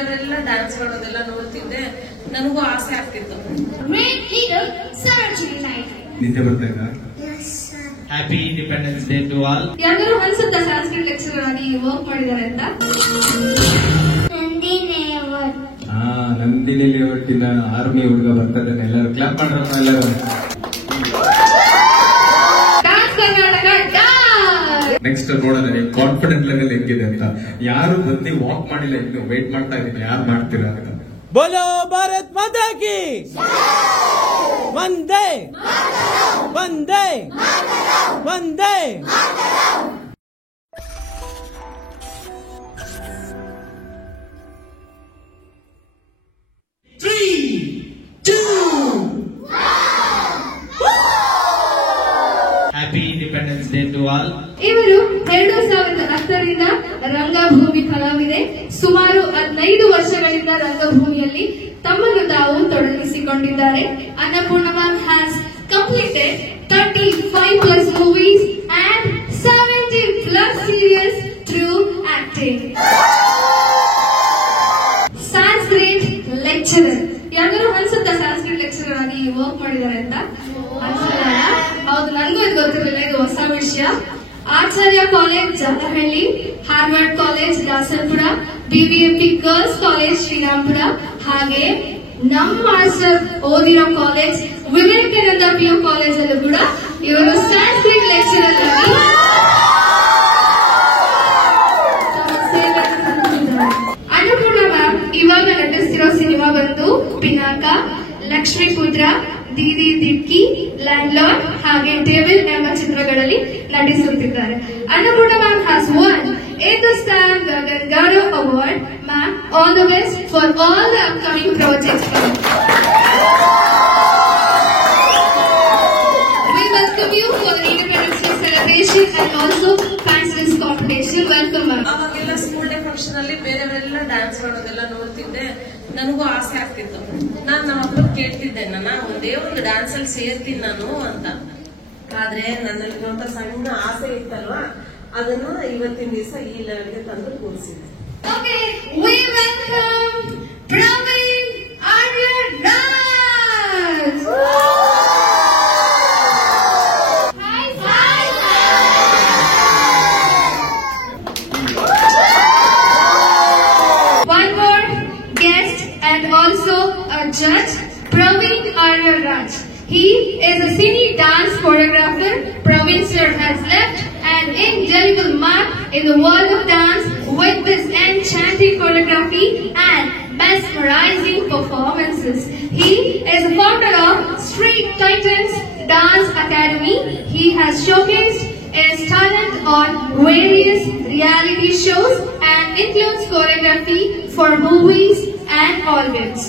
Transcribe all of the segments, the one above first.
ಬೇರೆಯವರೆಲ್ಲ ಡ್ಯಾನ್ಸ್ ಮಾಡೋದೆಲ್ಲ ನೋಡ್ತಿದ್ದೆ, ನನಗೂ ಆಸೆ ಆಗ್ತಿತ್ತು. ನಿದ್ದೆ ಬರ್ತಾಗ happy independence day to all. ಯಾರು ಅನ್ಸುತ್ತಾ ಸಂಸ್ಕೃತ ಲೆಕ್ಚರರ್ ಆಗಿ ವರ್ಕ್ ಮಾಡಿದ್ದಾರೆ ಅಂತ? ನಂದಿನಿ ಲೇಔಟಿನ ಆರ್ಮಿ ಹುಡುಗ ಬರ್ತಾರೆ, ಎಲ್ಲರೂ ಕ್ಲಾಪ್ ಮಾಡ್ರಪ್ಪ ಎಲ್ಲರೂ. ನೆಕ್ಸ್ಟ್ ನೋಡೋಣ ನೀವು ಕಾನ್ಫಿಡೆಂಟ್ ಲೆವೆಲ್ ಹೆಂಗಿದೆ ಅಂತ. ಯಾರು ಬಂದು ವಾಕ್ ಮಾಡಿಲ್ಲ, ಇನ್ನು ವೇಟ್ ಮಾಡ್ತಾ ಇದ್ದೀನಿ ಯಾರು ಮಾಡ್ತೀರಾ ಅಂತ. बोलो भारत माता की वंदे वंदे वंदे. 3, 2, 1. Happy independence day to all. ಇವರು 2010ರಿಂದ ರಂಗಭೂಮಿ ಕಲಾವಿದೆ. ಸುಮಾರು 15 ವರ್ಷಗಳಿಂದ ರಂಗಭೂಮಿಯಲ್ಲಿ ತಮ್ಮನ್ನು ತಾವು ತೊಡಗಿಸಿಕೊಂಡಿದ್ದಾರೆ. Annapurna ma'am has completed 35+ movies and 70+ serials through acting. Sanskrit lecturer. ಯಾರು ಅನ್ಸುತ್ತಾ ಸಂಸ್ಕೃತ ಲೆಕ್ಚರರ್ ಆಗಿ ವರ್ಕ್ ಮಾಡಿದ್ದಾರೆ ಅಂತ? ಅನ್ಸಲ್ಲ? ಹೌದು, ನನಗೂ ಇದು ಗೊತ್ತಿರಲಿಲ್ಲ, ಇದು ಹೊಸ ವಿಷಯ. Acharya college Jalahalli, Harvard college Dasarapura, BVMP girls college Shrirampura, ಹಾಗೆ ನಮ್ಮ ಮಾಸ್ಟರ್ ಓದಿರೋ ಕಾಲೇಜ್ ವಿವೇಕಾನಂದ PU ಕಾಲೇಜ್ ಅಲ್ಲೂ ಕೂಡ ಇವರು ಸಂಸ್ಕೃತ್ ಲೆಕ್ಚರರ್ ಆಗಿ ಅನ್ನಪೂರ್ಣ ಮ್ಯಾಮ್ ಇವಾಗ ನಟಿಸ್ತಿರೋ ಸಿನಿಮಾ ಬಂದು ಪಿನಾಕ, ಲಕ್ಷ್ಮೀಪುತ್ರ, ದೀದಿ ದಿಕ್ಕಿ, ಲ್ಯಾಂಡ್ಲಾರ್ಡ್ ಹಾಗೆ ಡೇವಿಲ್ ಎಂಬ ಚಿತ್ರಗಳಲ್ಲಿ ನಟಿಸುತ್ತಿದ್ದಾರೆ. Annapurna ma'am has won Hindustan Gagan Gaurav Award. Ma'am, all the best for all the upcoming projects. We welcome you for the Independence Day celebration and also Fans Dance competition. Welcome ma'am. ಅವಾಗೆಲ್ಲ school day function ಅಲ್ಲಿ ಬೇರೆಯವರೆಲ್ಲ dance ಮಾಡೋದೆಲ್ಲ ನೋಡ್ತಿದ್ದೆ, ನನಗೂ ಆಸೆ ಆಗ್ತಿತ್ತು. ನಾನ್ ನಮ್ಮ ಅಪ್ಪ ಕೇಳ್ತಿದ್ದೆ, ಒಂದೇ ಒಂದು ಡ್ಯಾನ್ಸ್ ಅಲ್ಲಿ ಸೇರ್ತೀನಿ ನಾನು ಅಂತ. ಆದ್ರೆ ನನ್ನಲ್ಲಿ ಸ್ವಲ್ಪ ಸಣ್ಣ ಆಸೆ ಇತ್ತಲ್ವಾ, ಅದನ್ನ ಇವತ್ತಿನ ದಿವಸ ಈ ಲೆವೆಲ್ಗೆ ತಂದು ಕೂರಿಸಿದೆ. Okay, we welcome Praveen Aryaraj. One more guest and also a judge, Praveen Aryaraj. He is a cine dance choreographer. Praveen sir has left an indelible mark in the world of dance with his enchanting choreography and mesmerizing performances. He is a founder of Street Titans Dance Academy. He has showcased his talent on various reality shows and includes choreography for movies and organs.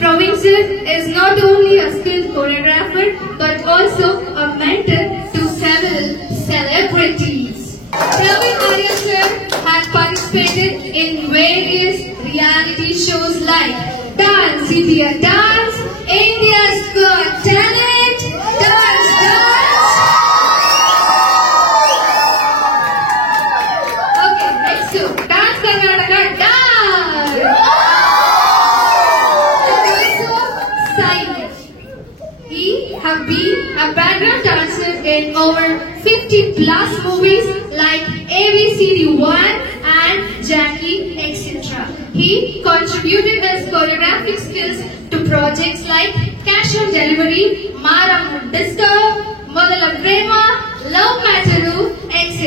Praveen sir is not only a skilled choreographer but also a mentor to several celebrities. Praveen Aryaraj sir has participated in various reality shows like Dance India Dance, India's Got Talent, Dance Dance. Okay, next to Dance Karnataka Dance. He have been a background dancer in over 50+ movies like ABCD1 and Jackie, etc. He contributed his choreographic skills to projects like Cash on Delivery, Maram Disco, Modala Prema, Love Mataru, etc.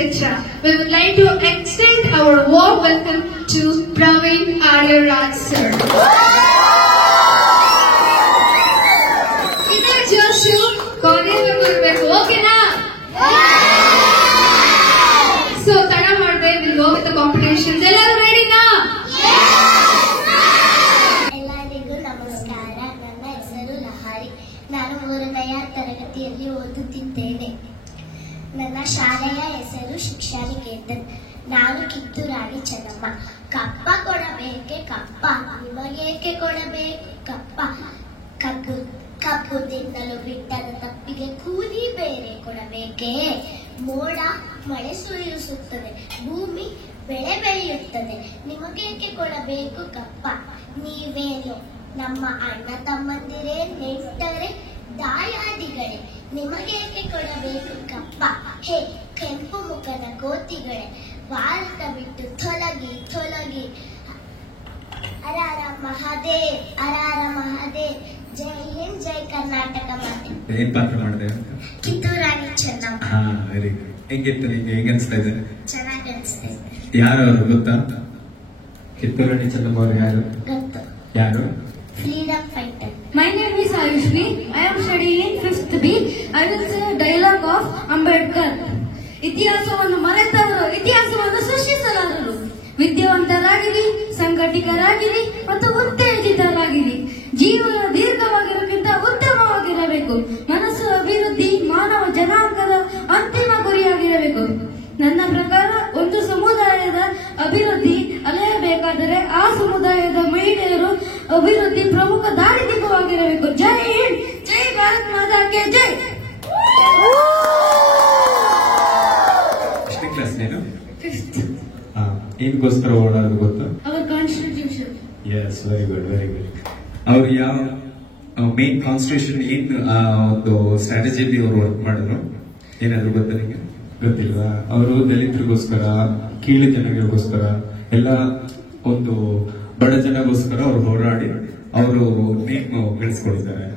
We would like to extend our warm welcome to Praveen Aryaraj sir. ಓಕೆನಾ? So ತಡ ಮಾಡದೆ will go with the competitions. ಎಲ್ಲರೂ ರೆಡಿನಾ? ಎಲ್ಲರಿಗೂ ನಮಸ್ಕಾರ. ನನ್ನ ಹೆಸರು ಲಹಾರಿ. ನಾನು 3ನೇ ತರಗತಿಯಲ್ಲಿ ಓದುತ್ತಿದ್ದೇನೆ. ನನ್ನ ಶಾಲೆಯ ಹೆಸರು ಶಿಕ್ಷಾ ನಿಕೇತನ್. ನಾನು ಕಿತ್ತೂರಾಣಿ ಚೆನ್ನಮ್ಮ. ಕಪ್ಪ ಕೊಡಬೇಕೆ ಕಪ್ಪ, ನಿಮಗೇಕೆ ಕೊಡಬೇಕು ಕಪ್ಪ? ಕಪ್ಪು ತಿನ್ನಲು ಬಿಟ್ಟರ ತಪ್ಪಿಗೆ ಕೂಲಿ ಬೇರೆ ಕೊಡಬೇಕೆ? ಮೋಡ ಮಳೆ ಸುರಿಸುತ್ತದೆ, ಭೂಮಿ ಬೆಳೆ ಬೆಳೆಯುತ್ತದೆ. ನಿಮಗೇಕೆ ಕೊಡಬೇಕು ಕಪ್ಪ? ನೀವೇನು ನಮ್ಮ ಅಣ್ಣ ತಮ್ಮಂದಿರೇ, ನೆಂಟರೆ, ದಾಯಾದಿಗಳೇ, ನಿಮಗೇಕೆ ಕೊಡಬೇಕು ಕಪ್ಪ? ಹೇ ಕೆಂಪು ಮುಖದ ಕೋತಿಗಳೇ, ಭಾರತ ಬಿಟ್ಟು ತೊಲಗಿ ತೊಲಗಿ. ಅರಾರ ಮಹಾದೇವ್, ಅರಾರ ಮಹಾದೇವ್. ಜೈ ಹಿಂದ್, ಜೈ ಕರ್ನಾಟಕ ಮಾತೆ. ಏನ್ ಪಾತ್ರ ಮಾಡಿದೆ? ಕಿತ್ತೂರಾಣಿ ಚೆನ್ನಮ್ಮ. ಹಾ, ವೆರಿ ಗುಡ್. ಹೆಂಗಿತ್ತು ನಿಮ್ಗೆ? ಹೆಂಗ ಅನ್ಸ್ತಾ ಇದೆ? ಚೆನ್ನಾಗಿ ಅನಿಸ್ತಾ ಇದೆ. ಯಾರು ಅವರು ಗೊತ್ತಾ? ಕಿತ್ತೂರಾಣಿ ಚೆನ್ನಮ್ಮ ಅವರು ಯಾರು? ಗೊತ್ತು. ಯಾರು? Freedom fighter. My name is Ayushni. I am studying 5th B. I will say dialogue of Ambedkar. ಇತಿಹಾಸವನ್ನು ಮರೆತವರು ಇತಿಹಾಸವನ್ನು ಸೃಷ್ಟಿಸಲಾರರು. ವಿದ್ಯಾವಂತರಾಗಿರಿ, ಸಂಘಟಿತರಾಗಿರಿ ಮತ್ತು ಉತ್ತೇಜಿತರಾಗಿರಿ. ಜೀವನ ದೀರ್ಘವಾಗಿರೋಕ್ಕಿಂತ ಉತ್ತಮವಾಗಿರಬೇಕು. ಮನಸ್ಸು ಅಭಿವೃದ್ಧಿ ಮಾನವ ಜನಾಂಗದ ಅಂತಿಮ ಗುರಿಯಾಗಿರಬೇಕು. ನನ್ನ ಪ್ರಕಾರ ಒಂದು ಸಮುದಾಯದ ಅಭಿವೃದ್ಧಿ ಅಲೆಯಬೇಕಾದರೆ ಆ ಸಮುದಾಯದ ಮಹಿಳೆಯರು ಅಭಿವೃದ್ಧಿ ಪ್ರಮುಖ ದಾರಿದೀಪವಾಗಿರಬೇಕು. ಜೈ ಹಿಂದ್, ಜೈ ಭಾರತ್ ಮಾತಾ ಕಿ ಜೈ. ಎಷ್ಟನೇ ಕ್ಲಾಸ್ ನೀನು? ಏನ್ಗೋಸ್ಕರ ಓಡಾಡೋದು ಗೊತ್ತಾ? Our constitution. Yes, very good, very good. ಅವ್ರು ಯಾವ ಮೇನ್ ಕಾನ್ಸ್ಟಿಟ್ಯೂಷನ್ ಏನು ಒಂದು ಸ್ಟ್ರಾಟಜಿಲಿ ಅವರು ವರ್ಕ್ ಮಾಡಿದ್ರು ಏನಾದ್ರು ಗೊತ್ತಾ ನಿಮಗೆ? ಗೊತ್ತಿಲ್ವಾ? ಅವರು ದಲಿತರಿಗೋಸ್ಕರ, ಕೀಳು ಜನಗಳಿಗೋಸ್ಕರ, ಎಲ್ಲ ಒಂದು ಬಡ ಜನಗೋಸ್ಕರ ಅವರು ಹೋರಾಡಿ ಅವರು ನೇಮ್ ಗಳಿಸ್ಕೊಳ್ತಾರೆ.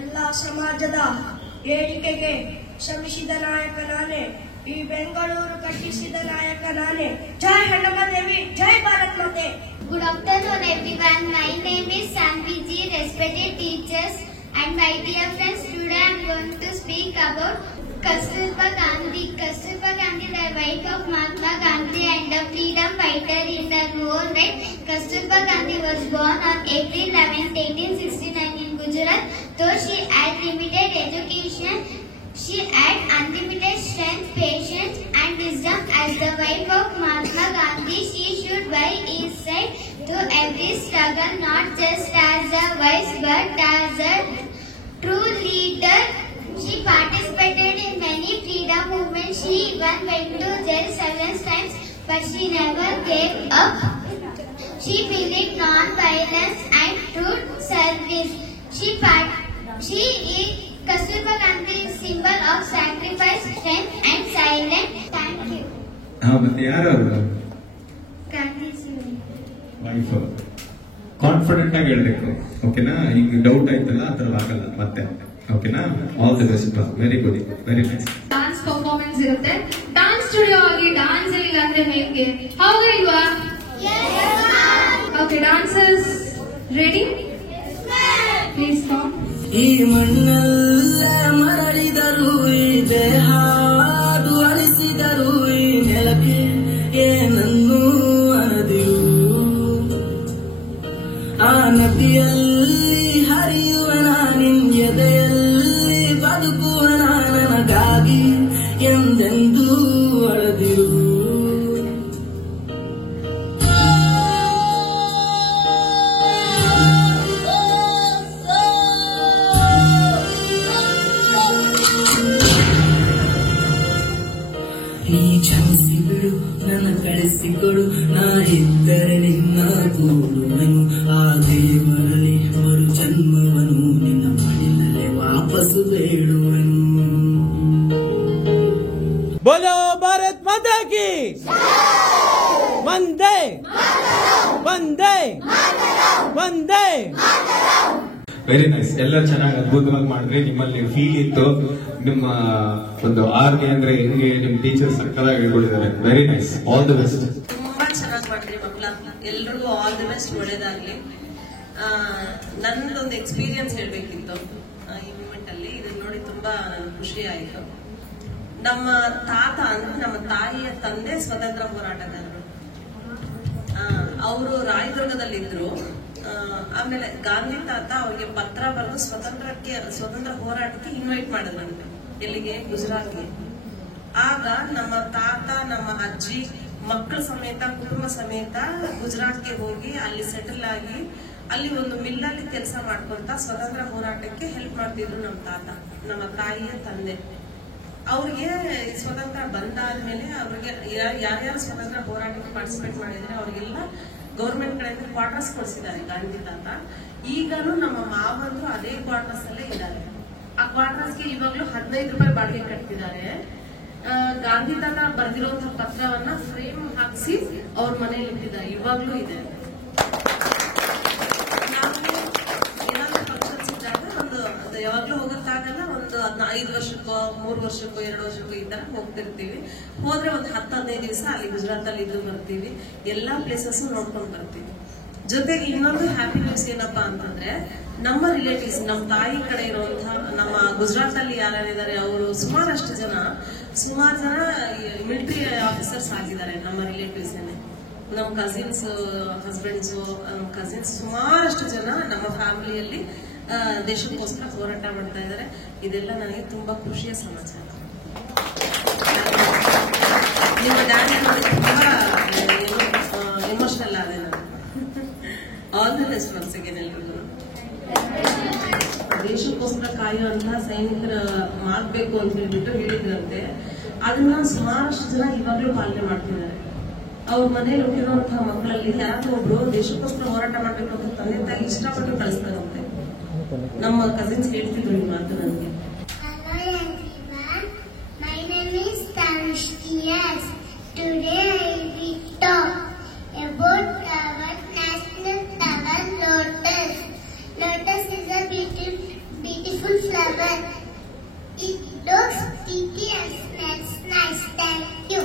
ಎಲ್ಲ ಸಮಾಜದ ಏಳಿಗೆಗೆ ಶ್ರಮಿಸಿದ ನಾಯಕ ನಾನೇ, ಈ ಬೆಂಗಳೂರು ಕಟ್ಟಿಸಿದ ನಾಯಕ ನಾನೇ. ಜೈ ಹೆಣ್ಣಮ್ಮ ದೇವಿ, ಜೈ ಭಾರತ್ ಮಾತೆ. Good afternoon everyone. My name is Sanviji, respected teachers and my dear friends. Today I am going to speak about Kasturba Gandhi. Kasturba Gandhi, the wife of Mahatma Gandhi and a freedom fighter in her own right. Kasturba Gandhi was born on April 11, 1869 in Gujarat. Though she had limited education, she had unlimited strength, patience and wisdom. As the wife of Mahatma Gandhi, she stood by his side through every struggle, not just as a wife but as a true leader. She participated in many freedom movements. She even went to jail several times, but she never gave up. She believed non-violence and truth service. She is Kasturba Gandhi, symbol of sacrifice, strength and silence. Thank you. ಮತ್ತೆ ಯಾರು ಅವರು? Gandhi. Wife. Confident ಆಗಿ ಹೇಳ್ಬೇಕು, ಓಕೆನಾ? ಈಗ doubt ಆಯ್ತಲ್ಲ, ಅದ್ರಲ್ಲಿ ಆಗಲ್ಲ ಮತ್ತೆ, ಓಕೆನಾ? All the best. Very good, very nice. Dance performance ಇರುತ್ತೆ. ಡಾನ್ಸ್ ಸ್ಟುಡಿಯೋ ಆಗಿ ಡಾನ್ಸ್ ಇಲ್ಲ ಅಂದ್ರೆ ಹೇಗೆ? ಹೌದು ಇಲ್ವಾ? Okay, dancers ready? Please come. ಈ ಮಣ್ಣಲ್ಲೇ ಮರಳಿದರು, ಈ ದೇಹ ಅದು ಅಳಿಸಿದರು, ಈ ನೆಲಕ್ಕೆ ಏನನ್ನು ಅನದಿರು. ಆ ನದಿಯಲ್ಲಿ ಹರಿಯುವನ, ನಿನ್ನೆದೆಯಲ್ಲಿ ಬದುಕುವನ, ನನಗಾಗಿ ಎಂದೆಂದೂ ಅಳದಿರು. ನೀ ಕ್ಷಮಿಸಿ ಬಿಡು, ನನ್ನ ಕಳಿಸಿಕೊಡು, ನಾ ಇದ್ದರೆ ನಿನ್ನ ಕೂಡುವನು. ಆ ದೇವರಲ್ಲಿ ಮರು ಜನ್ಮವನು ನಿನ್ನ ಮಡಿಲಲ್ಲೇ ವಾಪಸ್ಸು ಬೇಡುವನು. बोलो भारत माता की वंदे वंदे वंदे. Very nice. ಎಲ್ಲ ಚೆನ್ನಾಗಿ ಅದ್ಭುತವಾಗಿ ಮಾಡಿದ್ರಿ. ನಿಮ್ಮಲ್ಲಿ ಫೀಲ್ ಇತ್ತು, ನಿಮ್ಮ ಒಂದು ಆರ್ಗೆ ಅಂದ್ರೆ ಹೆಂಗೆ ನಿಮ್ ಟೀಚರ್ ಸಕ್ಕದಾಗಿ ಹೇಳ್ಕೊಟ್ಟಿದ್ದಾರೆ. Very nice, all the best. ತುಂಬಾ ಚೆನ್ನಾಗಿ ಮಾಡಿದ್ರಿ ಮಕ್ಕಳ. ಎಲ್ರಿಗೂ ಆಲ್ ದಿ ಬೆಸ್ಟ್, ಒಳ್ಳೇದಾಗ್ಲಿ. ನನ್ನದೊಂದು ಎಕ್ಸ್ಪೀರಿಯನ್ಸ್ ಹೇಳ್ಬೇಕಿತ್ತು ಈ ಮೂಮೆಂಟ್ ಅಲ್ಲಿ. ಇದನ್ನ ನೋಡಿ ತುಂಬಾ ಖುಷಿ ಆಯ್ತು. ನಮ್ಮ ತಾತ ಅಂದ್ರೆ ನಮ್ಮ ತಾಯಿಯ ತಂದೆ ಸ್ವತಂತ್ರ ಹೋರಾಟಗಾರರು. ಅವರು ರಾಯದುರ್ಗದಲ್ಲಿದ್ರು. ಆಮೇಲೆ ಗಾಂಧಿ ತಾತ ಅವ್ರಿಗೆ ಪತ್ರ ಬರೆದು ಸ್ವತಂತ್ರ ಹೋರಾಟಕ್ಕೆ ಇನ್ವೈಟ್ ಮಾಡಿದ್ರು ನನಗೆ. ಎಲ್ಲಿಗೆ? ಗುಜರಾತ್ಗೆ. ಆಗ ನಮ್ಮ ತಾತ, ನಮ್ಮ ಅಜ್ಜಿ, ಮಕ್ಕಳ ಸಮೇತ, ಕುಟುಂಬ ಸಮೇತ ಗುಜರಾತ್ಗೆ ಹೋಗಿ ಅಲ್ಲಿ ಸೆಟಲ್ ಆಗಿ ಅಲ್ಲಿ ಒಂದು ಮಿಲ್ಲಲ್ಲಿ ಕೆಲಸ ಮಾಡ್ಕೊಂತ ಸ್ವತಂತ್ರ ಹೋರಾಟಕ್ಕೆ ಹೆಲ್ಪ್ ಮಾಡ್ತಿದ್ರು ನಮ್ಮ ತಾತ, ನಮ್ಮ ತಾಯಿಯ ತಂದೆ. ಅವ್ರಿಗೆ ಸ್ವತಂತ್ರ ಬಂದಾದ್ಮೇಲೆ ಅವ್ರಿಗೆ ಯಾರ್ಯಾರು ಸ್ವತಂತ್ರ ಹೋರಾಟಕ್ಕೆ ಪಾರ್ಟಿಸಿಪೇಟ್ ಮಾಡಿದ್ರೆ ಅವ್ರಿಗೆಲ್ಲ ಗೌರ್ಮೆಂಟ್ ಕಡೆಯಿಂದ ಕ್ವಾರ್ಟರ್ಸ್ ಕೊಡಿಸಿದ್ದಾರೆ ಗಾಂಧಿ ತಾತ. ಈಗಲೂ ನಮ್ಮ ಮಾವಂದ್ರು ಅದೇ ಕ್ವಾರ್ಟರ್ಸ್ ಅಲ್ಲೇ ಇದ್ದಾರೆ. ಆ ಕ್ವಾರ್ಟರ್ಸ್ಗೆ ಇವಾಗ್ಲೂ 15 ರೂಪಾಯಿ ಬಾಡಿಗೆ ಕಟ್ತಿದ್ದಾರೆ. ಗಾಂಧಿ ತಾತ ಬರ್ದಿರುವಂತಹ ಪತ್ರವನ್ನ ಫ್ರೇಮ್ ಹಾಕಿಸಿ ಅವ್ರ ಮನೇಲಿ ಇಟ್ಟಿದ್ದಾರೆ, ಇವಾಗ್ಲೂ ಇದೆ. ಏನಾದ್ರೂ ಫಂಕ್ಷನ್ಸ್ ಇದ್ದಾಗ ಒಂದು ಯಾವಾಗ್ಲೂ ಹೋಗಕ್ಕಾಗಲ್ಲ, ಒಂದು 5 ವರ್ಷಕ್ಕೋ 3 ವರ್ಷಕ್ಕೋ 2 ವರ್ಷಕ್ಕೋ ಈ ತರ ಹೋಗ್ತಿರ್ತೀವಿ. ಹೋದ್ರೆ ಒಂದು 10-15 ದಿವಸ ಅಲ್ಲಿ ಗುಜರಾತ್ ಅಲ್ಲಿ ಇದ್ದು ಬರ್ತೀವಿ, ಎಲ್ಲಾ ಪ್ಲೇಸಸ್ ನೋಡ್ಕೊಂಡು ಬರ್ತೀವಿ. ಜೊತೆಗೆ ಇನ್ನೊಂದು ಹ್ಯಾಪಿ ನ್ಯೂಸ್ ಏನಪ್ಪಾ ಅಂತಂದ್ರೆ, ನಮ್ಮ ರಿಲೇಟಿವ್ಸ್, ನಮ್ಮ ತಾಯಿ ಕಡೆ ಇರುವಂತಹ ನಮ್ಮ ಗುಜರಾತ್ ಅಲ್ಲಿ ಯಾರ್ಯಾರಿದ್ದಾರೆ ಅವರು ಸುಮಾರು ಜನ ಮಿಲಿಟರಿ ಆಫೀಸರ್ಸ್ ಆಗಿದ್ದಾರೆ ನಮ್ಮ ರಿಲೇಟಿವ್ಸ್. ನಮ್ಮ ಕಸಿನ್ಸ್ ಹಸ್ಬೆಂಡ್ಸ್, ನಮ್ಮ ಕಸಿನ್ಸ್ ಸುಮಾರಷ್ಟು ಜನ ನಮ್ಮ ಫ್ಯಾಮಿಲಿಯಲ್ಲಿ ದೇಶಕ್ಕೋಸ್ಕರ ಹೋರಾಟ ಮಾಡ್ತಾ ಇದ್ದಾರೆ. ಇದೆಲ್ಲ ನನಗೆ ತುಂಬಾ ಖುಷಿಯ ಸಮಾಚಾರ. ನಿಮ್ಮ ಡ್ಯಾನ್ಸ್ ತುಂಬಾ ಎಮೋಷನಲ್ ಆದೆ ನಾನು. All the best once again ಎಲ್ರಿಗೂ. ದೇಶಕ್ಕೋಸ್ಕರ ಕಾಯುವಂತಹ ಸೈನಿಕರ ಮಾಡ್ಬೇಕು ಅಂತ ಹೇಳ್ಬಿಟ್ಟು ಹೇಳಿದ್ರಂತೆ. ಅದನ್ನ ಸುಮಾರಷ್ಟು ಜನ ಇವಾಗ್ಲೂ ಪಾಲನೆ ಮಾಡ್ತಿದ್ದಾರೆ. ಅವ್ರ ಮನೇಲಿ ಹುಟ್ಟಿರುವಂತಹ ಮಕ್ಕಳಲ್ಲಿ ಯಾರಾದ್ರೂ ಒಬ್ರು ದೇಶಕ್ಕೋಸ್ಕರ ಹೋರಾಟ ಮಾಡ್ಬೇಕು ಅಂತ ತಂದೆ ತಾಯಿ ಇಷ್ಟಪಟ್ಟು ಕಳಿಸ್ತಾರಂತೆ. ನಮ್ಮ ಕಸಿನ್ಸ್ ಹೇಳ್ತಿದ್ರು ಈ ಮಾತು ನನಗೆ. Hello everyone, my name is Tanishki. Today I will talk about our national flower, lotus. Lotus is a beautiful flower. It looks pretty and smells nice. Thank you.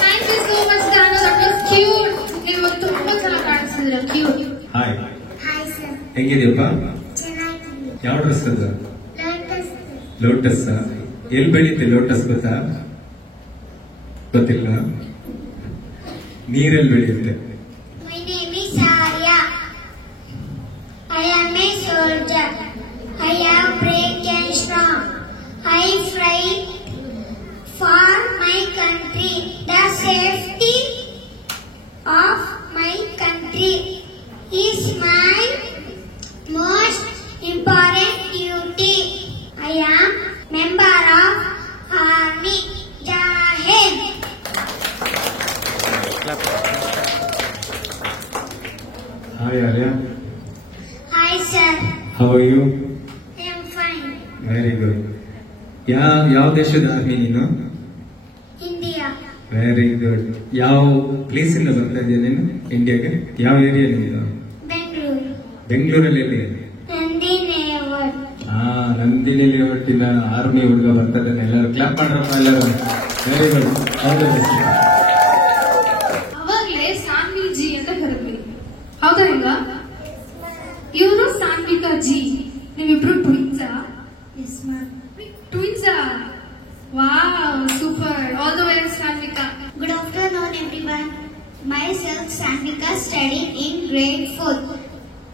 Thank you so much, Danu. That was cute. ನೀವು ತುಂಬಾ ಚೆನ್ನಾಗಿ ಕಾಣಿಸಿದ್ರೆ cute. Hi, Hi sir. ಹೆಂಗಿದೆಯಪ್ಪ? ಚೆನ್ನಾಗಿದೆ. ಯಾವ dress ಅದು? Lotus. Lotus. ಎಲ್ಲಿ ಬೆಳೀತೆ lotus ಗೊತ್ತಾ? ಗೊತ್ತಿಲ್ಲ. ನೀರಲ್ಲಿ ಬೆಳೆಯುತ್ತೆ. My name is Arya. I am a soldier. I have brave and strong. I fight for my country, the safety of my country is my most important duty. I am member of Army. Jai Hind. Hi Arya. Hi sir. How are you? I am fine. Very good. ಯಾವ ದೇಶದ army ನೀನು? India. Very good. ಯಾವ place ಇಂದ ಬರ್ತಾ ಇದೆಯಾ ನೀನು ಇಂಡಿಯಾಗೆ? ಯಾವ ಏರಿಯಾ ನಿಮ್ದು? Bangalore. ಬೆಂಗಳೂರಲ್ಲಿ ಎಲ್ಲಿ? Nandini Award. ನಂದಿನಿ ಲೇಔಟಿನ ಆರ್ಮಿ ಹುಡುಗ ಬರ್ತಾ ಇದ್ದಾನೆ. ಎಲ್ಲರೂ ಕ್ಲಾಪ್ ಮಾಡ್ರಪ್ಪ ಎಲ್ಲರೂ. Very good. ಹೌದು. ಅವಾಗ್ಲೇ ಸಾನ್ವಿಜಿ ಅಂತ ಕರೆದ್ವಿ, ಹೌದಾ ಇಲ್ಲ? ಇವರು ಸಾನ್ವಿಕಾ ಜಿ. ನೀವಿಬ್ರು ಟ್ವಿನ್ಸಾ? Yes ma'am. ಟ್ವಿನ್ಸಾ? Wow, super. All the way Sanvika. Good afternoon everyone. Myself Sanvika studying in grade 4.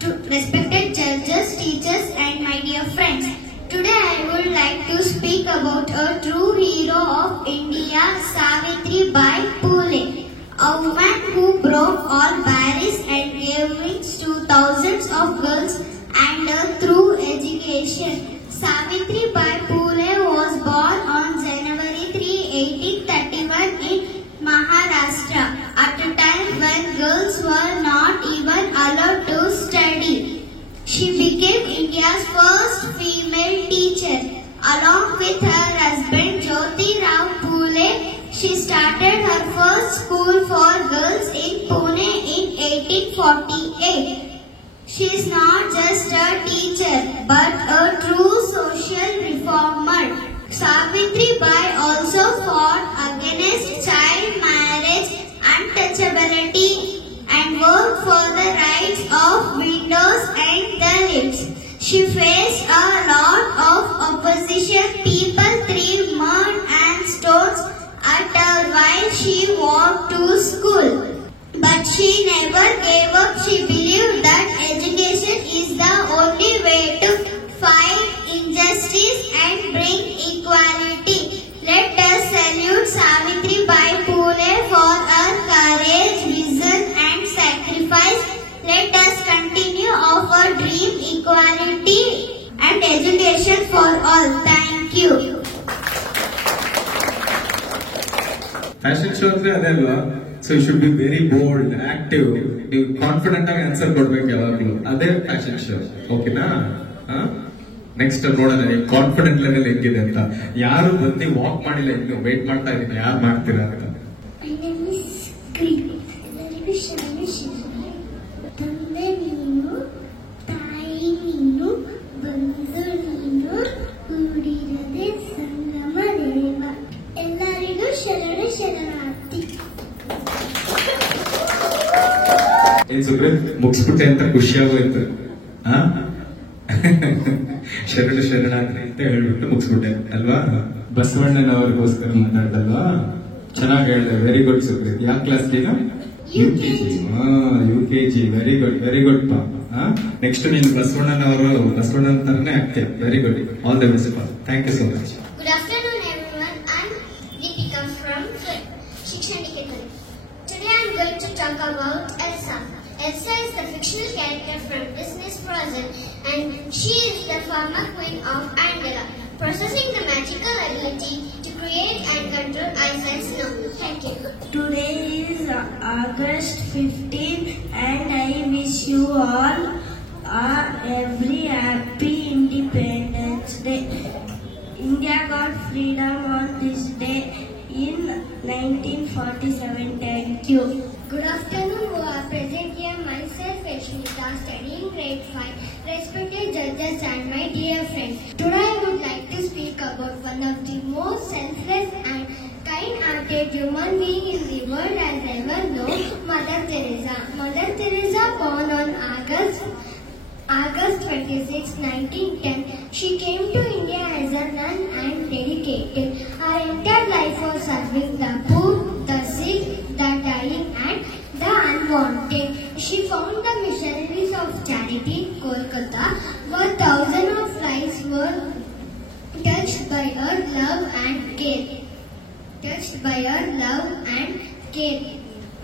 To respected judges, teachers and my dear friends. Today I would like to speak about a true hero of India, Savitri Bai Phule. A woman who broke all barriers and gave wings to thousands of girls and through education. Savitri Bai Phule was born on January 3, 1831 in Maharashtra at a time when girls were not even allowed to study. She became India's first female teacher. Along with her husband Jyotirao Phule, she started her first school for girls in Pune in 1848. She is not just a teacher but a true social reformer. Savitri Bai also fought against child marriage, untouchability and worked for the rights of widows and Dalits. She faced a lot of opposition. People threw mud and stones at her while she walked to school. But she never gave up. She believed that education is the only way to fight injustice and bring equality. Let us salute Savitri Bai Phule for her courage, vision and sacrifice. Let us continue our dream, equality and education. education for all. Thank you. Fashion show ಅಂದ್ರೆ ಅದೇ ಅಲ್ವಾ? So you should be very bold, active. ನೀವು confident ಆಗಿ answer ಕೊಡ್ಬೇಕು ಯಾವಾಗ್ಲೂ. ಅದೇ fashion show. ಓಕೆನಾ? Next ನೋಡೋಣ ನೀವು ಕಾನ್ಫಿಡೆಂಟ್ ಲೆವೆಲ್ ಹೆಂಗಿದೆ ಅಂತ. ಯಾರು ಬಂದು ವಾಕ್ ಮಾಡಿಲ್ಲ, ಇನ್ನು ವೇಟ್ ಮಾಡ್ತಾ ಇದ್ದೀನಿ ಯಾರು ಮಾಡ್ತೀರಾ ಅಂತ. My name is Green. ಎಲ್ಲರಿಗೂ ಶರಣು ಶರಣ. ತಂದೆ ನೀನು, ತಾಯಿ ನೀನು, ಬಂಧು ನೀನು, ಕೂಡಿರದೆ ಸಂಗಮ ದೇವ. ಎಲ್ಲರಿಗೂ ಶರಣು ಶರಣಾರ್ಥಿ. ಏನ್ ಸುಬ್ರತ್ ಮುಗಿಸ್ಬಿಟ್ಟೆ ಅಂತ ಖುಷಿ ಆಗೋಯ್ತು. ಶರಣ ಶರಣಾರ್ಥಿ ಅಂತ ಹೇಳ್ಬಿಟ್ಟು ಮುಗಿಸ್ಬಿಟ್ಟೆ ಅಲ್ವಾ? ಬಸವಣ್ಣನವ್ರಿಗೋಸ್ಕರ ಮಾತಾಡ್ದಲ್ವಾ? ಚೆನ್ನಾಗಿ ಹೇಳಿದೆ. Very good Subrat. ಯಾವ ಕ್ಲಾಸ್ ನೀನು? UKG. Very good, very good ಪಾ. ನೆಕ್ಸ್ಟ್ ನೀನು ಬಸವಣ್ಣನ ತರನೇ ಆಗ್ತೇವೆ. Very good. All the best ಪಾ. Thank you so much. Good afternoon everyone. I'm Deepika from Shiksha Niketan. Today I'm going to talk about Elsa. Elsa is the fictional character from Disney's Frozen and she is the former queen of Angora, possessing the magical ability to create and control eyesight snow. Thank you. Today is August 15 and I wish you all a every happy Independence Day. India got freedom on this day in 1947. Thank you. Good afternoon. Who are present here? Myself, Ashmita, studying grade 5, respected judges and my dear friends. Today I would like to speak about one of the most selfless and kind-hearted human being in the world as ever known, Mother Teresa. Mother Teresa, born on August 26, 1910, she came to India as a nun and dedicated her entire life for serving the poor, the sick, the dying and the unwanted. She found the missionaries of charity in Kolkata, where thousands of lives were touched by her love and care.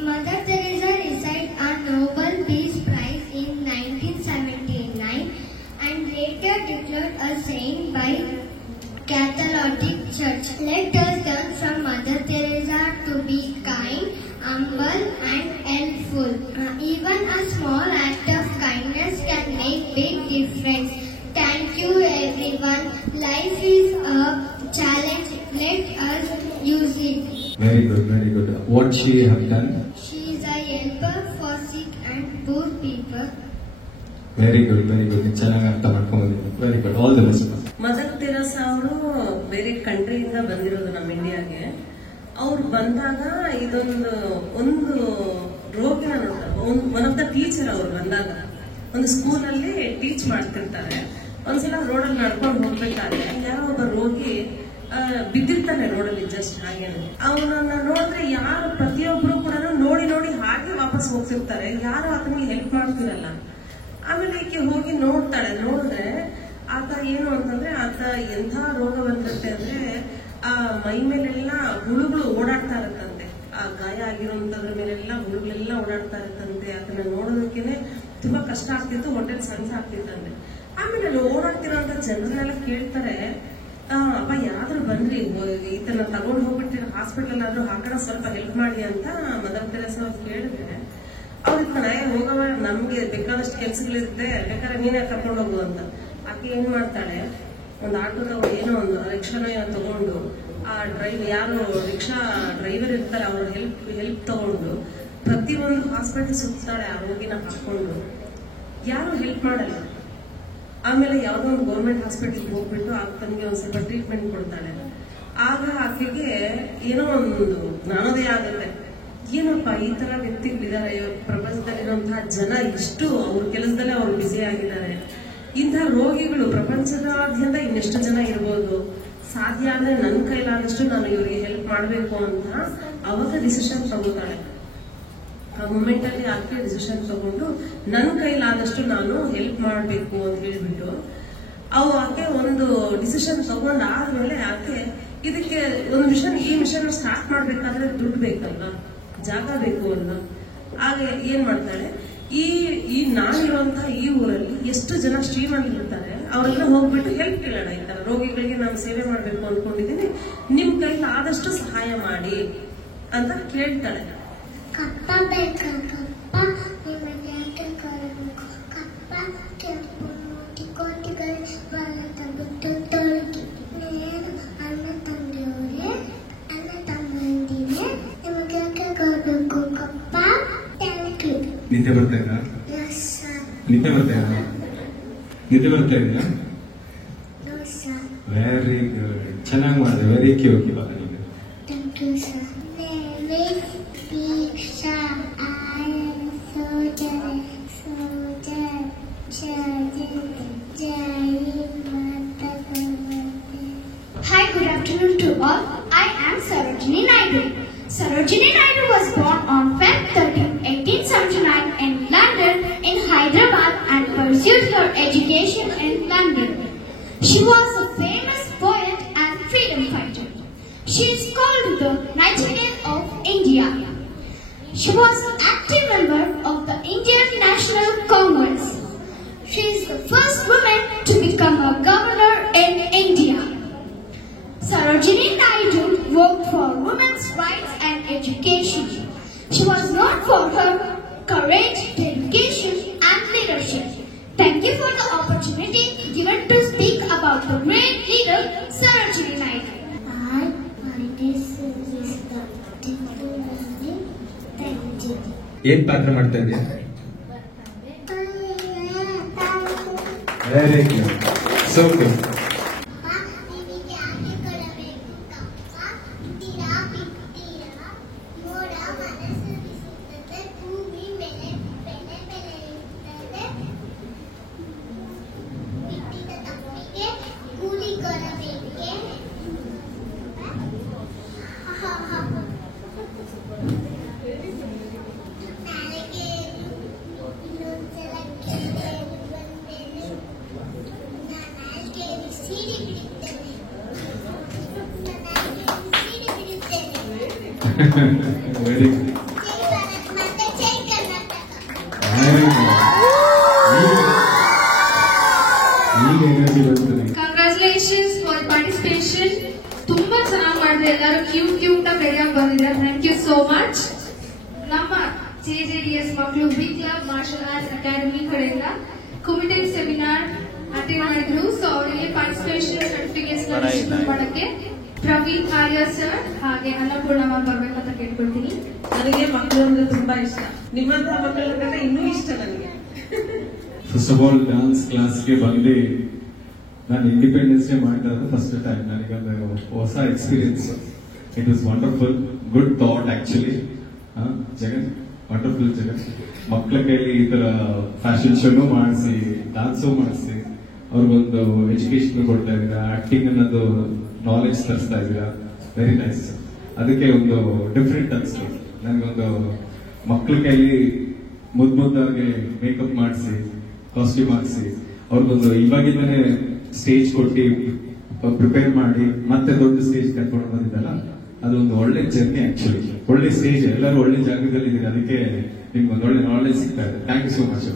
Mother Teresa received a Nobel Peace Prize in 1979 and later declared a saint by Catholic Church. Let us learn from Mother Teresa to be kind, humble and helpful. Even a small act of kindness can make big difference. Thank you everyone. Life is a challenge. Let us use it. Very good, very good. What she have done? She is a helper for sick and poor people. Very good, very good. ಚೆನ್ನಾಗಿ ಅರ್ಥ ಮಾಡ್ಕೊಂಡಿದ್ದೀನಿ. Very good. All the best. Mother Teresa ಅವರು ಬೇರೆ ಕಂಟ್ರಿಯಿಂದ ಬಂದಿರೋದು ನಮ್ಮ ಇಂಡಿಯಾಗೆ. ಅವ್ರು ಬಂದಾಗ ಒಂದು ರೋಗಿನ ನೋಡ್ತಾರೆ. ಒನ್ ಆಫ್ ದ ಟೀಚರ್ ಅವ್ರು ಬಂದಾಗ ಒಂದು ಸ್ಕೂಲಲ್ಲಿ ಟೀಚ್ ಮಾಡ್ತಿರ್ತಾರೆ. ಒಂದ್ಸಲ ರೋಡಲ್ಲಿ ನಡ್ಕೊಂಡು ಹೋಗ್ಬೇಕಾದ್ರೆ ಯಾರೋ ಒಬ್ಬ ರೋಗಿ ಬಿದ್ದಿರ್ತಾನೆ ರೋಡಲ್ಲಿ ಜಸ್ಟ್ ಹಾಗೇನೆ. ಅವನನ್ನ ನೋಡಿದ್ರೆ ಯಾರು ಪ್ರತಿಯೊಬ್ರು ಕೂಡ ನೋಡಿ ನೋಡಿ ಹಾಗೆ ವಾಪಸ್ ಹೋಗ್ತಿರ್ತಾರೆ. ಯಾರು ಆತನಿಗೆ ಹೆಲ್ಪ್ ಮಾಡ್ತಿರಲ್ಲ. ಆಮೇಲೆ ಈಕೆ ಹೋಗಿ ನೋಡ್ತಾಳೆ. ನೋಡಿದ್ರೆ ಆತ ಏನು ಅಂತಂದ್ರೆ ಆತ ಎಂಥ ರೋಗ ಬಂದಿರುತ್ತೆ ಅಂದ್ರೆ ಆ ಮೈ ಮೇಲೆಲ್ಲ ಹುಳುಗಳು ಓಡಾಡ್ತಾ ಇರುತ್ತಂತೆ. ಆ ಗಾಯ ಆಗಿರೋಂಥದ್ರ ಮೇಲೆಲ್ಲ ಹುಳುಗಳೆಲ್ಲ ಓಡಾಡ್ತಾ ಇರುತ್ತಂತೆ. ಅದನ್ನ ನೋಡೋದಕ್ಕೇನೆ ತುಂಬಾ ಕಷ್ಟ ಆಗ್ತಿತ್ತು. ಹೊಟ್ಟೆಲ್ ಸಣ್ಣ ಆಗ್ತಿತ್ತಂತೆ. ಆಮೇಲೆ ಅಲ್ಲಿ ಓಡಾಡ್ತಿರೋಂಥ ಜನರನ್ನೆಲ್ಲ ಕೇಳ್ತಾರೆ, ಅಪ್ಪ ಯಾರಾದ್ರೂ ಬಂದ್ರಿ ಈತನ ತಗೊಂಡು ಹೋಗ್ಬಿಟ್ಟಿರೋ ಹಾಸ್ಪಿಟಲ್ ಆದ್ರೂ ಆ ಕಡೆ ಸ್ವಲ್ಪ ಹೆಲ್ಪ್ ಮಾಡಿ ಅಂತ ಮದರ್ ತೆರೇಸಾ ಅವ್ರು ಕೇಳಿದ್ರೆ ಅವ್ರಿಗೆ ಹೋಗವ, ನಮ್ಗೆ ಬೇಕಾದಷ್ಟು ಕೆಲ್ಸಗಳಿರುತ್ತೆ, ಬೇಕಾದ್ರೆ ನೀನೇ ಕರ್ಕೊಂಡು ಹೋಗು ಅಂತ. ಆಕೆ ಏನ್ ಮಾಡ್ತಾಳೆ, ಒಂದು ಆಟೋದ ಏನೋ ಒಂದು ರಿಕ್ಷಾನ ತಗೊಂಡು ಆ ಯಾರು ರಿಕ್ಷಾ ಡ್ರೈವರ್ ಇರ್ತಾರೆ ಅವ್ರ ಹೆಲ್ಪ್ ತಗೊಂಡು ಪ್ರತಿಯೊಂದು ಹಾಸ್ಪಿಟಲ್ ಸುತ್ತಾಳೆ. ಆ ರೋಗಿನ ಹಾಕೊಂಡು ಯಾರು ಹೆಲ್ಪ್ ಮಾಡಲ್ಲ. ಆಮೇಲೆ ಯಾವ್ದೋ ಒಂದು ಗೌರ್ಮೆಂಟ್ ಹಾಸ್ಪಿಟಲ್ಗೆ ಹೋಗ್ಬಿಟ್ಟು ಆತನಿಗೆ ಒಂದ್ ಸ್ವಲ್ಪ ಟ್ರೀಟ್ಮೆಂಟ್ ಕೊಡ್ತಾಳೆ. ಆಗ ಆಕೆಗೆ ಏನೋ ಒಂದು ಜ್ಞಾನೋದಯ ಆಗುತ್ತೆ. ಏನಪ್ಪ ಈ ತರ ವ್ಯಕ್ತಿಗಳಿದ್ದಾರೆ ಪ್ರಪಂಚದಲ್ಲಿರುವಂತಹ ಜನ, ಇಷ್ಟು ಅವ್ರ ಕೆಲಸದಲ್ಲೇ ಅವ್ರು ಬ್ಯುಸಿ ಆಗಿದ್ದಾರೆ. ಇಂತಹ ರೋಗಿಗಳು ಪ್ರಪಂಚದಾದ್ಯಂತ ಇನ್ನೆಷ್ಟು ಜನ ಇರ್ಬೋದು. ಸಾಧ್ಯ ಅಂದ್ರೆ ನನ್ನ ಕೈಲಾದಷ್ಟು ನಾನು ಇವರಿಗೆ ಹೆಲ್ಪ್ ಮಾಡ್ಬೇಕು ಅಂತ ಅವಾಗ ಡಿಸಿಷನ್ ತಗೋತಾಳೆ. ಆ ಮೂಮೆಂಟ್ ಅಲ್ಲಿ ಆಕೆ ಡಿಸಿಷನ್ ತಗೊಂಡು ನನ್ನ ಕೈಲಾದಷ್ಟು ನಾನು ಹೆಲ್ಪ್ ಮಾಡ್ಬೇಕು ಅಂತ ಹೇಳ್ಬಿಟ್ಟು ಆಕೆ ಒಂದು ಡಿಸಿಷನ್ ತಗೊಂಡಾದ್ಮೇಲೆ ಆಕೆ ಇದಕ್ಕೆ ಒಂದು ಈ ಮಿಷನ್ ಸ್ಟಾರ್ಟ್ ಮಾಡ್ಬೇಕಾದ್ರೆ ದುಡ್ಡು ಬೇಕಲ್ವಾ, ಜಾಗ ಬೇಕು ಅಲ್ವಾ. ಆಗ ಏನ್ ಮಾಡ್ತಾಳೆ, ಈ ನಾನಿರುವಂತಹ ಈ ಊರಲ್ಲಿ ಎಷ್ಟು ಜನ ಶ್ರೀಮಂತರಿರ್ತಾರೆ, ಅವರೆಲ್ಲ ಹೋಗ್ಬಿಟ್ಟು ಹೆಲ್ಪ್ ಕೇಳೋಣ. ಈ ತರ ರೋಗಿಗಳಿಗೆ ನಾನು ಸೇವೆ ಮಾಡ್ಬೇಕು ಅನ್ಕೊಂಡಿದ್ದೀನಿ, ನಿಮ್ ಕೈಲಿ ಆದಷ್ಟು ಸಹಾಯ ಮಾಡಿ ಅಂತ ಕೇಳ್ತಾಳೆ. ಕಪ್ಪ ಬೇಕಾ ಕಪ್ಪ ನಿಮಗೆ ಯಾಕೆ ಕರಬೇಕು ಕಪ್ಪ ಕೆಂಪು ಕೋಟಿಗಳು ಬರತ ಬಿಟ್ಟು ತೊಳಗಿ ನೇನು ಅಣ್ಣ ತಂದೆಯವರೇ ಅಣ್ಣ ತಮ್ಮಂದಿರೇ ನಿಮಗೆ ಯಾಕೆ ಕರಬೇಕು ಕಪ್ಪ. Thank you. ನಿದ್ದೆ ಬರ್ತಾ ಇದ್ದ? Yes sir. ನಿದ್ದೆ ಬರ್ತಾ ಇದ್ದ? ನಿದ್ದೆ ಬರ್ತಾ ಇದೆಯಾ? No sir. ವೆರಿ ಗುಡ್, ಚೆನ್ನಾಗಿ ಮಾಡಿದೆ. Very cute. Thank you sir. Hi, good afternoon to all. I am Sarojini Naidu. Sarojini Naidu was born on Feb 13, 1879 in London in Hyderabad and pursued her education in London. She was a famous poet and freedom fighter. She is called the Nightingale of India. She was an active member of the Indian National Congress. She is the first woman to become a governor in India. Sarojini Naidu worked for women's rights and education. She was known for her courage, dedication and leadership. Thank you for the opportunity given to speak about the great leader Sarojini Naidu. ಏನ್ ಪಾತ್ರ ಮಾಡ್ತಾ ಇದೆಯಾ? Very good, so good. Very good. Congratulations for participation. ತುಂಬಾ ಚೆನ್ನಾಗಿ ಮಾಡಿದ್ರೆ, ಎಲ್ಲರೂ cute ಆಗಿ ರೆಡಿಯಾಗಿ ಬಂದಿದ್ದಾರೆ. Thank you so much. ನಮ್ಮ JJDS ಮಕ್ಕಳು B club martial arts academy ಕಡೆಯಿಂದ ಕುಮಿಟೆಡ್ ಸೆಮಿನಾರ್ ಅಟೆಂಡ್ ಮಾಡಿದ್ರು. ಸೊ ಅವರಿಗೆ ಪಾರ್ಟಿಸಿಪೇಷನ್ ಸರ್ಟಿಫಿಕೇಟ್ಸ್ ಡಿಸ್ಟ್ರಿಬ್ಯೂಟ್ ಮಾಡಕ್ಕೆ ಪ್ರವೀಣ್ ಆರ್ಯ ಸರ್ ಹಾಗೆ ಅನ್ನಪೂರ್ಣಮ್ಮ ಬರ್ಬೇಕಂತ ಕೇಳ್ಕೊಳ್ತೀನಿ. ನನಗೆ ಮಕ್ಕಳು ಅಂದ್ರೆ ತುಂಬಾ ಇಷ್ಟ. ನಿಮ್ಮಂತಹ ಮಕ್ಕಳ ಕಂಡ್ರೆ ಇನ್ನೂ ಇಷ್ಟ ನನಗೆ. ಫಸ್ಟ್ ಆಫ್ ಆಲ್ ಡಾನ್ಸ್ ಕ್ಲಾಸ್ಗೆ ಬಂದು ನಾನು ಇಂಡಿಪೆಂಡೆನ್ಸ್ ಡೇ ಮಾಡ್ತಾ ಇರೋದು ಫಸ್ಟ್ ಟೈಮ್. ನನಗೊಂದು ಹೊಸ experience. It was wonderful, good thought actually. Jagan wonderful Jagan. ಮಕ್ಕಳ ಕೈಲಿ ಈ ತರ ಫ್ಯಾಷನ್ ಶೋನು ಮಾಡಿಸಿ, ಡಾನ್ಸು ಮಾಡಿಸಿ, ಅವ್ರಿಗೊಂದು ಎಜುಕೇಶನ್ ಕೊಡ್ತಾ ಇದ್ದೀರಾ, ಆಕ್ಟಿಂಗ್ ಅನ್ನೋದು ನಾಲೆಜ್ ತರಿಸ್ತಾ ಇದ್ದೀರಾ. Very nice. ಅದಕ್ಕೆ ಒಂದು ಡಿಫ್ರೆಂಟ್ ಅನ್ಸ್ತು ನನಗೊಂದು. ಮಕ್ಕಳ ಕೈಲಿ ಮುದ್ದಾಗಿ ಮೇಕಪ್ ಮಾಡಿಸಿ, ಕಾಸ್ಟ್ಯೂಮ್ ಹಾಕಿಸಿ, ಅವ್ರಿಗೊಂದು ಇವಾಗಿಂದಾನೆ ಸ್ಟೇಜ್ ಕೊಟ್ಟು ಪ್ರಿಪೇರ್ ಮಾಡಿ ಮತ್ತೆ ದೊಡ್ಡ ಸ್ಟೇಜ್ ಕರ್ಕೊಂಡು ಬಂದಿದ್ದಲ್ಲ, ಅದೊಂದು ಒಳ್ಳೆ ಜರ್ನಿ ಆಕ್ಚುಲಿ. ಒಳ್ಳೆ ಸ್ಟೇಜ್, ಎಲ್ಲರೂ ಒಳ್ಳೆ ಜಾಗದಲ್ಲಿ ಇದ್ದೀರಿ. ಅದಕ್ಕೆ ನಿಮ್ಗೊಂದು ಒಳ್ಳೆ ನಾಲೆಜ್ ಸಿಗ್ತಾ ಇದೆ. Thank you so much.